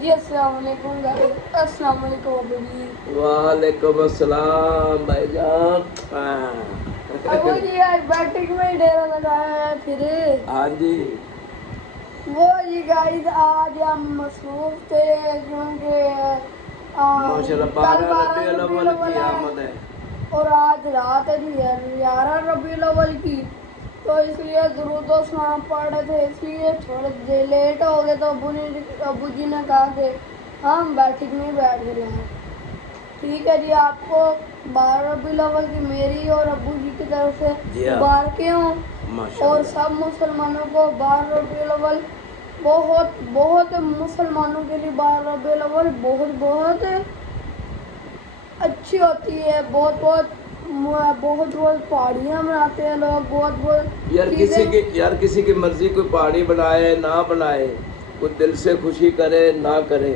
جی السلام علیکم السلام علیکم ابو جی۔ وعلیکم السلام بھائی جان۔ ابو جی آج بیٹھک میں ہی ڈیرا لگایا ہے پھر۔ ہاں جی وہ جی گائز آج ہم مصروف تھے کیونکہ ماشاء اللہ کل 12 12 ربیع ربیع الاول الاول کی ہے آمد ہے۔ اور آج رات ہے جی 11 ربیع الاول کی، تو اس لیے درود و سلام پڑھ رہے تھے، اس لیے تھوڑے دیر لیٹ ہو گئے، تو ابو جی نے کہا کہ ہم بیٹھک میں ہی بیٹھ گئے ہیں۔ ٹھیک ہے جی، آپ کو 12 ربیع الاول کی میری اور ابو جی کی طرف سے جی ہاں مبارکیں ہوں، ماشاء اور اللہ۔ سب مسلمانوں کو 12 ربیع الاول بہت مسلمانوں کے لیے 12 ربیع الاول بہت اچھی ہوتی ہے، بہت پہاڑیاں مناتے ہیں لوگ، بہت یار کسی کی مرضی کوئی پہاڑی بنائے نہ بنائے، کوئی دل سے خوشی کرے نہ کرے،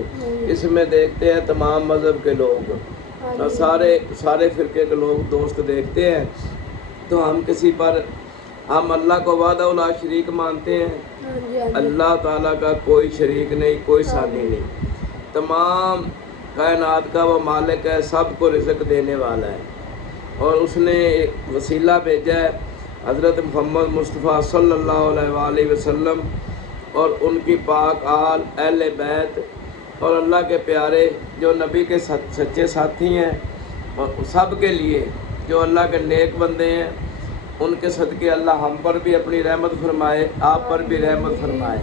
اس میں دیکھتے ہیں تمام مذہب کے لوگ اور سارے فرقے کے لوگ دوست دیکھتے ہیں، تو ہم اللہ کو وحدہ لا شریک مانتے ہیں۔ اللہ تعالیٰ کا کوئی شریک نہیں، کوئی ثانی نہیں، تمام کائنات کا وہ مالک ہے، سب کو رزق دینے والا ہے، اور اس نے ایک وسیلہ بھیجا ہے حضرت محمد مصطفیٰ صلی اللہ علیہ وآلہ وسلم، اور ان کی پاک آل اہل بیت اور اللہ کے پیارے جو نبی کے سچے ساتھی ہیں، اور سب کے لیے جو اللہ کے نیک بندے ہیں، ان کے صدقے اللہ ہم پر بھی اپنی رحمت فرمائے، آپ پر بھی رحمت فرمائے۔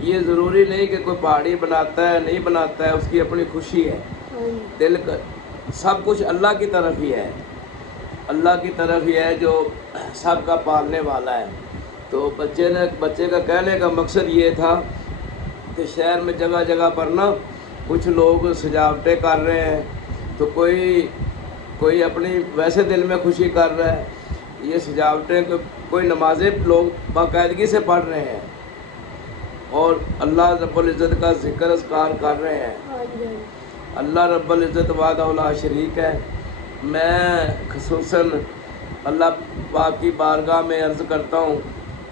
یہ ضروری نہیں کہ کوئی پہاڑی بناتا ہے نہیں بناتا ہے، اس کی اپنی خوشی ہے، دل کا سب کچھ اللہ کی طرف ہی ہے، اللہ کی طرف ہی ہے جو سب کا پالنے والا ہے۔ تو بچے کا کہنے کا مقصد یہ تھا کہ شہر میں جگہ جگہ پر نا کچھ لوگ سجاوٹیں کر رہے ہیں، تو کوئی اپنی ویسے دل میں خوشی کر رہا ہے، یہ سجاوٹیں کوئی نمازیں لوگ باقاعدگی سے پڑھ رہے ہیں اور اللہ رب العزت کا ذکر اذکار کر رہے ہیں۔ اللہ رب العزت وحدہ لا شریک ہے۔ میں خصوصاً اللہ پاک کی بارگاہ میں عرض کرتا ہوں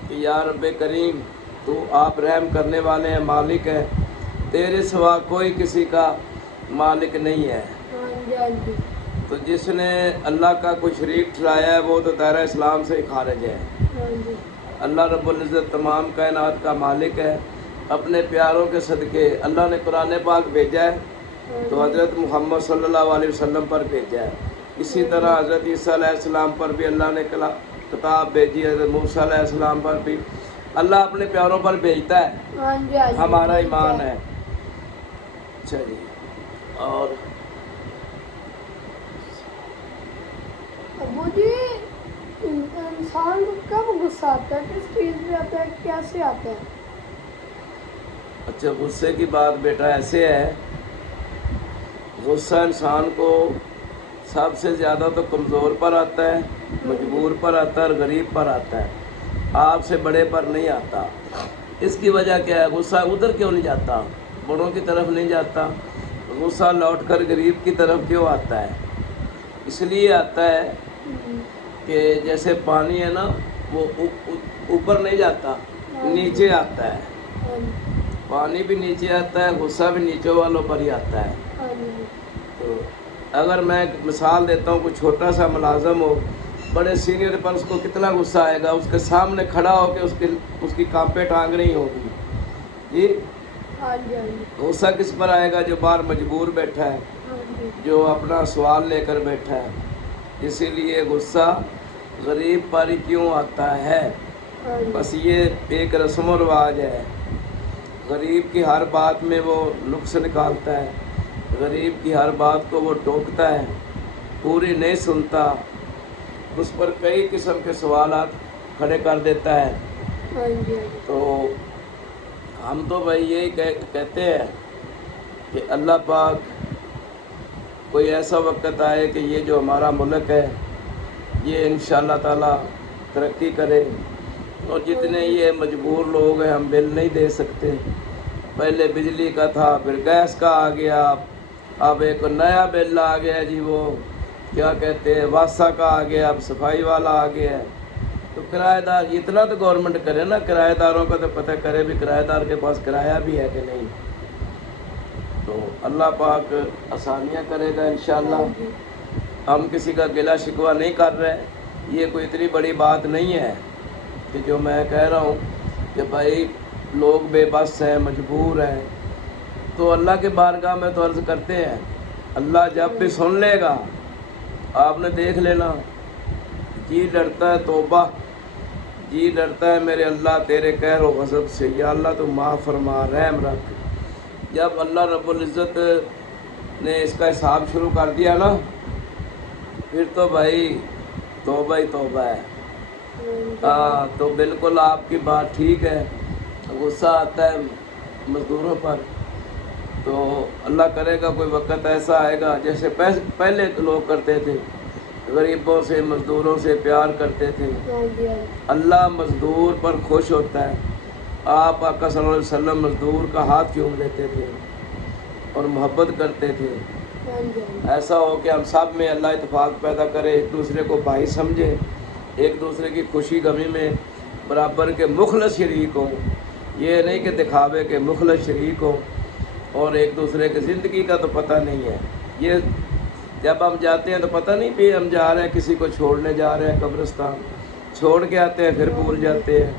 کہ یا رب کریم، تو آپ رحم کرنے والے ہیں، مالک ہے، تیرے سوا کوئی کسی کا مالک نہیں ہے۔ تو جس نے اللہ کا کوئی شریک ٹھہرایا ہے وہ تو دائرہ اسلام سے ہی خارج ہے۔ اللہ رب العزت تمام کائنات کا مالک ہے، اپنے پیاروں کے صدقے اللہ نے قرآن پاک بھیجا ہے، تو حضرت محمد صلی اللہ علیہ وسلم پر بھیجا ہے۔ اسی طرح حضرت عیسیٰ علیہ السلام پر بھی اللہ نے کتاب بھیجی، حضرت موسیٰ علیہ السلام پر بھی اللہ اپنے پیاروں پر بھیجتا ہے، ہمارا ایمان ہے۔ اچھا جی، اور ابو جی انسان کو کب غصہ آتا ہے، کس چیز پہ آتا ہے، کیسے آتا ہے؟ اچھا، غصے کی بات بیٹا ایسے ہے، غصہ انسان کو سب سے زیادہ تو کمزور پر آتا ہے، مجبور پر آتا ہے اور غریب پر آتا ہے، آپ سے بڑے پر نہیں آتا۔ اس کی وجہ کیا ہے؟ غصہ ادھر کیوں نہیں جاتا، بڑوں کی طرف نہیں جاتا، غصہ لوٹ کر غریب کی طرف کیوں آتا ہے؟ اس لیے آتا ہے کہ جیسے پانی ہے نا، وہ اوپر نہیں جاتا، نیچے آتا ہے، پانی بھی نیچے آتا ہے، غصہ بھی نیچے والوں پر ہی آتا ہے۔ تو اگر میں ایک مثال دیتا ہوں، کوئی چھوٹا سا ملازم ہو، بڑے سینئر پر اس کو کتنا غصہ آئے گا، اس کے سامنے کھڑا ہو کے اس کی کانپیں ٹانگ رہی ہوگی جی۔ غصہ کس پر آئے گا؟ جو باہر مجبور بیٹھا ہے، جو اپنا سوال لے کر بیٹھا ہے۔ اسی لیے غصہ غریب پر ہی کیوں آتا ہے؟ بس یہ ایک رسم و رواج ہے، غریب کی ہر بات میں وہ نقص نکالتا ہے، غریب کی ہر بات کو وہ ٹوکتا ہے، پوری نہیں سنتا، اس پر کئی قسم کے سوالات کھڑے کر دیتا ہے۔ تو ہم تو بھائی یہی کہتے ہیں کہ اللہ پاک کوئی ایسا وقت آئے کہ یہ جو ہمارا ملک ہے یہ انشاءاللہ تعالیٰ ترقی کرے، اور جتنے یہ مجبور لوگ ہیں، ہم بل نہیں دے سکتے، پہلے بجلی کا تھا، پھر گیس کا آ گیا، اب ایک نیا بل آ گیا جی، وہ کیا کہتے ہیں واسا کا آ گیا، اب صفائی والا آ گیا ہے۔ تو کرایہ دار اتنا تو گورنمنٹ کرے نا، کرایہ داروں کا تو پتہ کرے بھی کرایہ دار کے پاس کرایہ بھی ہے کہ نہیں۔ تو اللہ پاک آسانیاں کرے گا انشاءاللہ. ہاں جی. ہم کسی کا گلا شکوہ نہیں کر رہے. یہ کوئی اتنی بڑی بات نہیں ہے کہ جو میں کہہ رہا ہوں کہ بھائی لوگ بے بس ہیں، مجبور ہیں. تو اللہ کے بارگاہ میں تو عرض کرتے ہیں، اللہ جب بھی سن لے گا آپ نے دیکھ لینا. جی ڈرتا ہے توبہ، جی ڈرتا ہے میرے اللہ تیرے قہر و غضب سے. یا اللہ تو معاف فرما، رحم رکھ. جب اللہ رب العزت نے اس کا حساب شروع کر دیا نا، پھر تو بھائی توبہ ہی توبہ ہے. ہاں تو بالکل آپ کی بات ٹھیک ہے. غصہ آتا ہے مزدوروں پر، تو اللہ کرے گا کوئی وقت ایسا آئے گا جیسے پہلے لوگ کرتے تھے، غریبوں سے مزدوروں سے پیار کرتے تھے. اللہ مزدور پر خوش ہوتا ہے. آپ آقا صلی اللہ علیہ وسلم مزدور کا ہاتھ چوم لیتے تھے اور محبت کرتے تھے. ایسا ہو کہ ہم سب میں اللہ اتفاق پیدا کرے، ایک دوسرے کو بھائی سمجھے، ایک دوسرے کی خوشی غمی میں برابر کے مخلص شریک ہوں. یہ نہیں کہ دکھاوے کے مخلص شریک ہوں. اور ایک دوسرے کی زندگی کا تو پتہ نہیں ہے. یہ جب ہم جاتے ہیں تو پتہ نہیں بھی ہم جا رہے ہیں کسی کو چھوڑنے جا رہے ہیں قبرستان، چھوڑ کے آتے ہیں پھر بھول جاتے ہیں.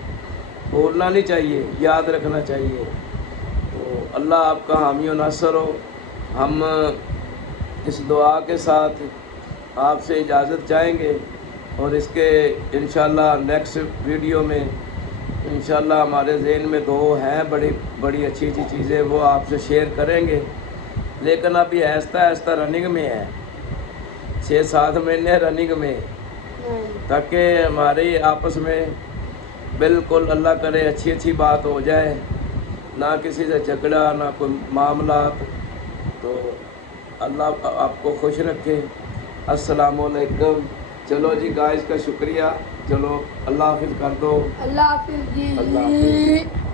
بھولنا نہیں چاہیے، یاد رکھنا چاہیے. تو اللہ آپ کا حامی و ناصر ہو. ہم اس دعا کے ساتھ آپ سے اجازت چاہیں گے، اور اس کے انشاءاللہ نیکسٹ ویڈیو میں انشاءاللہ ہمارے ذہن میں دو ہیں بڑی اچھی چیزیں، وہ آپ سے شیئر کریں گے. لیکن ابھی آہستہ آہستہ رننگ میں ہے، 6-7 مہینے رننگ میں، تاکہ ہماری آپس میں بالکل اللہ کرے اچھی بات ہو جائے، نہ کسی سے جھگڑا، نہ کوئی معاملات. تو اللہ آپ کو خوش رکھے. السلام علیکم. چلو جی گائز کا شکریہ. چلو اللہ حافظ کر دو. اللہ حافظ جی. اللہ حافظ.